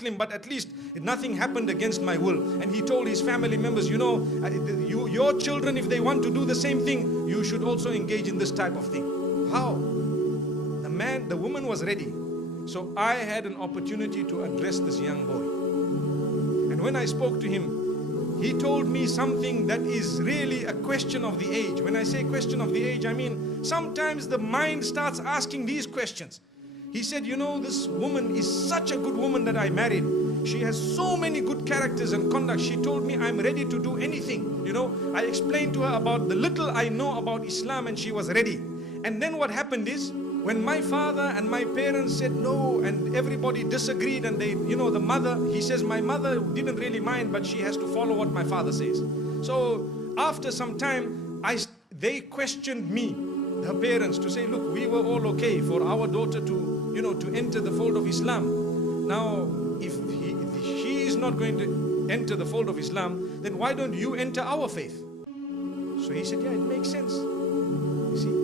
Muslim, but at least nothing happened against my will. And he told his family members, you know, your children, if they want to do the same thing, you should also engage in this type of thing. How? The woman was ready. So I had an opportunity to address this young boy. And when I spoke to him, he told me something that is really a question of the age. When I say question of the age, I mean sometimes the mind starts asking these questions. He said, you know, this woman is such a good woman that I married. She has so many good characters and conduct. She told me I'm ready to do anything. You know, I explained to her about the little I know about Islam and she was ready. And then what happened is, when my father and my parents said no and everybody disagreed and they, you know, the mother, he says my mother didn't really mind, but she has to follow what my father says. So after some time, they questioned me, her parents, to say, look, we were all okay for our daughter to, you know, to enter the fold of Islam. Now, if she is not going to enter the fold of Islam, then why don't you enter our faith? So he said, yeah, it makes sense. You see?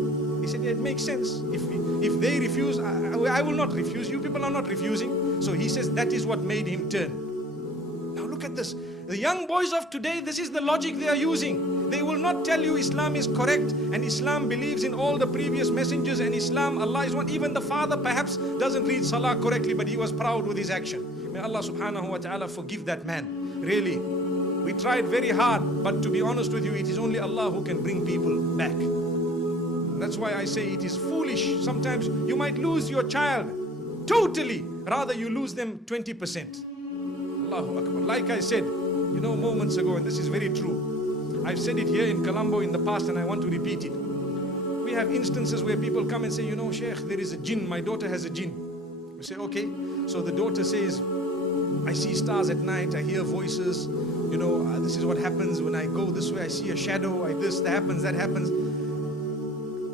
He said, yeah, it makes sense. If they refuse, I will not refuse. You people are not refusing. So he says that is what made him turn. Now look at this. The young boys of today, this is the logic they are using. They will not tell you Islam is correct and Islam believes in all the previous messengers and Islam, Allah is one. Even the father perhaps doesn't read salah correctly, but he was proud with his action. May Allah subhanahu wa ta'ala forgive that man. Really, we tried very hard, but to be honest with you, it is only Allah who can bring people back. That's why I say it is foolish. Sometimes you might lose your child totally, rather you lose them 20%. Allahu Akbar. Like I said, you know, moments ago, and this is very true. I've said it here in Colombo in the past and I want to repeat it. We have instances where people come and say, you know, Sheikh, there is a jinn, my daughter has a jinn. We say, okay. So the daughter says, I see stars at night, I hear voices, you know, this is what happens when I go this way, I see a shadow, this, that happens, that happens.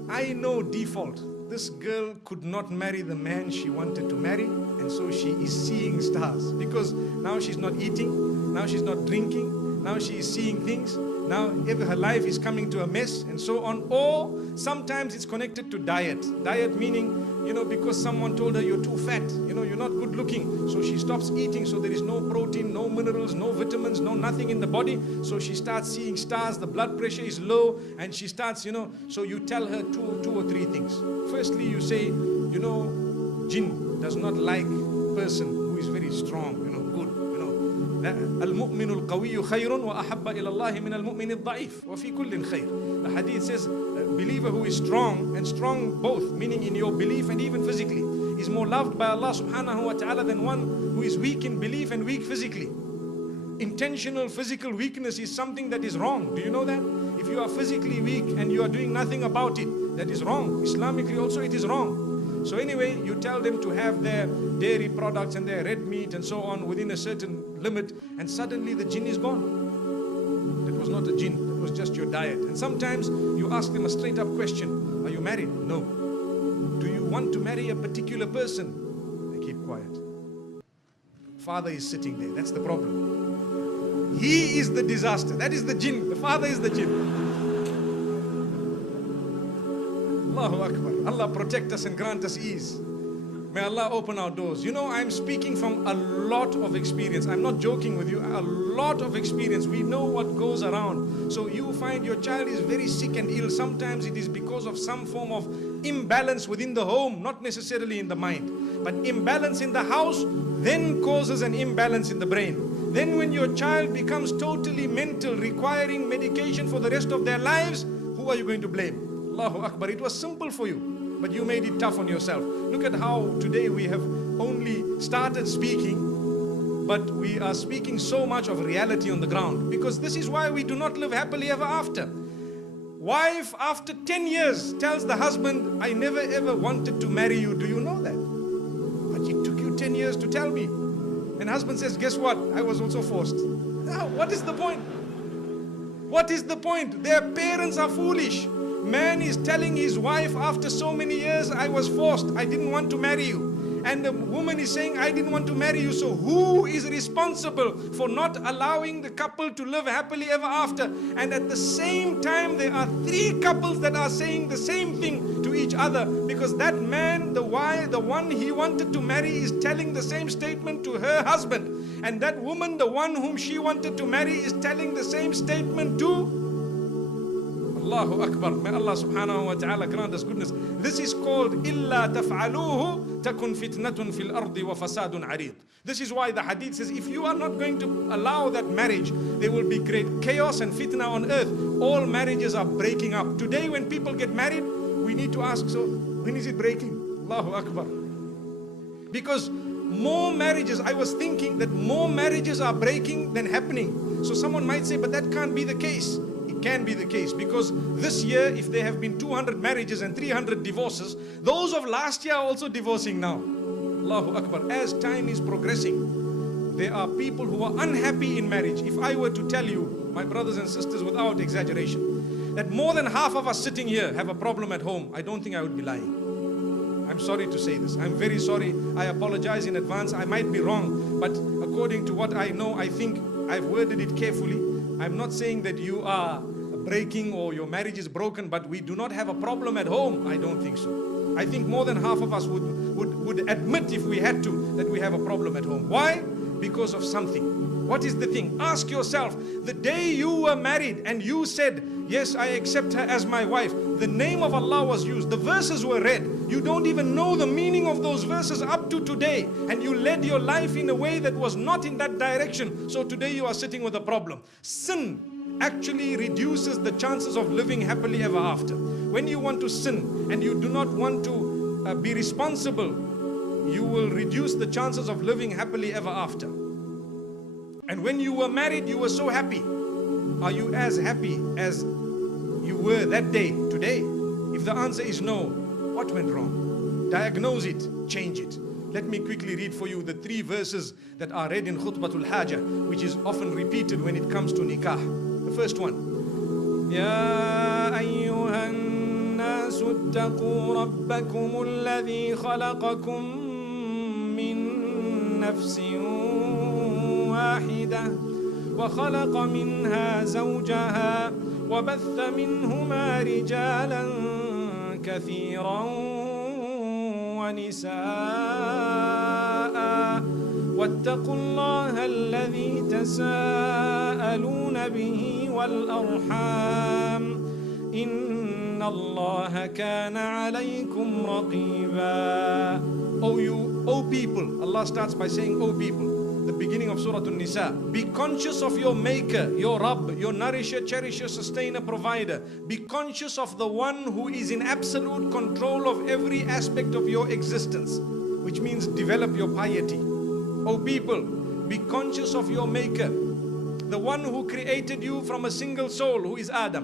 I know default. This girl could not marry the man she wanted to marry, and so she is seeing stars. Because now she's not eating, now she's not drinking, now she is seeing things, now her life is coming to a mess, and so on. Or sometimes it's connected to diet. Diet meaning, you know, because someone told her you're too fat, you know, you're not good looking. So she stops eating, so there is no protein, no minerals, no vitamins, no nothing in the body. So she starts seeing stars, the blood pressure is low, and she starts, you know, so you tell her two or three things. Firstly, you say, you know, jinn does not like a person who is very strong, you know, good, you know. Al-mu'minu al-qawiyyu khayrun wa ahabba ila Allahi min al-mu'min al-da'if wa fi kullin khayr. The hadith says, believer who is strong, and strong both, meaning in your belief and even physically, is more loved by Allah subhanahu wa ta'ala than one who is weak in belief and weak physically. Intentional physical weakness is something that is wrong. Do you know that? If you are physically weak and you are doing nothing about it, that is wrong. Islamically also it is wrong. So anyway, you tell them to have their dairy products and their red meat and so on within a certain limit, and suddenly the jinn is gone. That was not a jinn, that was just your diet. And sometimes you ask them a straight up question, are you married? No. Do you want to marry a particular person? They keep quiet. Father is sitting there, that's the problem. He is the disaster, that is the jinn, the father is the jinn. Allahu Akbar. Allah protect us and grant us ease. May Allah open our doors. You know, I'm speaking from a lot of experience. I'm not joking with you. A lot of experience. We know what goes around. So you find your child is very sick and ill. Sometimes it is because of some form of imbalance within the home, not necessarily in the mind. But imbalance in the house then causes an imbalance in the brain. Then when your child becomes totally mental, requiring medication for the rest of their lives, who are you going to blame? Allahu Akbar. It was simple for you, but you made it tough on yourself. Look at how today we have only started speaking, but we are speaking so much of reality on the ground, because this is why we do not live happily ever after. Wife after 10 years tells the husband, I never ever wanted to marry you. Do you know that? But it took you 10 years to tell me. And husband says, guess what? I was also forced. Now, what is the point? What is the point? Their parents are foolish. Man is telling his wife after so many years, I was forced, I didn't want to marry you. And the woman is saying, I didn't want to marry you. So who is responsible for not allowing the couple to live happily ever after? And at the same time, there are 3 couples that are saying the same thing to each other, because that man, the one he wanted to marry, is telling the same statement to her husband. And that woman, the one whom she wanted to marry, is telling the same statement to Allahu Akbar. May Allah subhanahu wa ta'ala grant us goodness. This is called إِلَّا تَفْعَلُوهُ تَكُنْ فِتْنَةٌ فِي الْأَرْضِ وَفَسَادٌ عَرِيضٌ. This is why the hadith says, if you are not going to allow that marriage, there will be great chaos and fitna on earth. All marriages are breaking up. Today when people get married, we need to ask, so when is it breaking? Allahu Akbar. Because more marriages, I was thinking that more marriages are breaking than happening. So someone might say, but that can't be the case. Can be the case, because this year, if there have been 200 marriages and 300 divorces, those of last year are also divorcing now. Allahu Akbar. As time is progressing, there are people who are unhappy in marriage. If I were to tell you, my brothers and sisters, without exaggeration, that more than half of us sitting here have a problem at home, I don't think I would be lying. I'm sorry to say this. I'm very sorry. I apologize in advance. I might be wrong, but according to what I know, I think I've worded it carefully. I'm not saying that you are breaking or your marriage is broken, but we do not have a problem at home. I don't think so. I think more than half of us would admit, if we had to, that we have a problem at home. Why? Because of something. What is the thing? Ask yourself, the day you were married and you said, yes, I accept her as my wife, the name of Allah was used, the verses were read, you don't even know the meaning of those verses up to today, and you led your life in a way that was not in that direction. So today you are sitting with a problem. Sin actually reduces the chances of living happily ever after. When you want to sin and you do not want to be responsible, you will reduce the chances of living happily ever after. And when you were married, you were so happy. Are you as happy as you were that day, today? If the answer is no, what went wrong? Diagnose it, change it. Let me quickly read for you the 3 verses that are read in Khutbatul Hajah, which is often repeated when it comes to nikah. The first one. Ya ayyuhan nasu attaqu rabbakum alladhi khalaqakum min nafsin واحدة وخلق منها زوجها وبث منهما رجالا كثيرا ونساء واتقوا الله الذي تساءلون به والأرحام إن الله كان عليكم رقيبا. O people, Allah starts by saying, O people. The beginning of Surah An-Nisa. Be conscious of your maker, your Rabb, your nourisher, cherisher, sustainer, provider. Be conscious of the one who is in absolute control of every aspect of your existence, which means develop your piety. O people, be conscious of your maker, the one who created you from a single soul, who is Adam.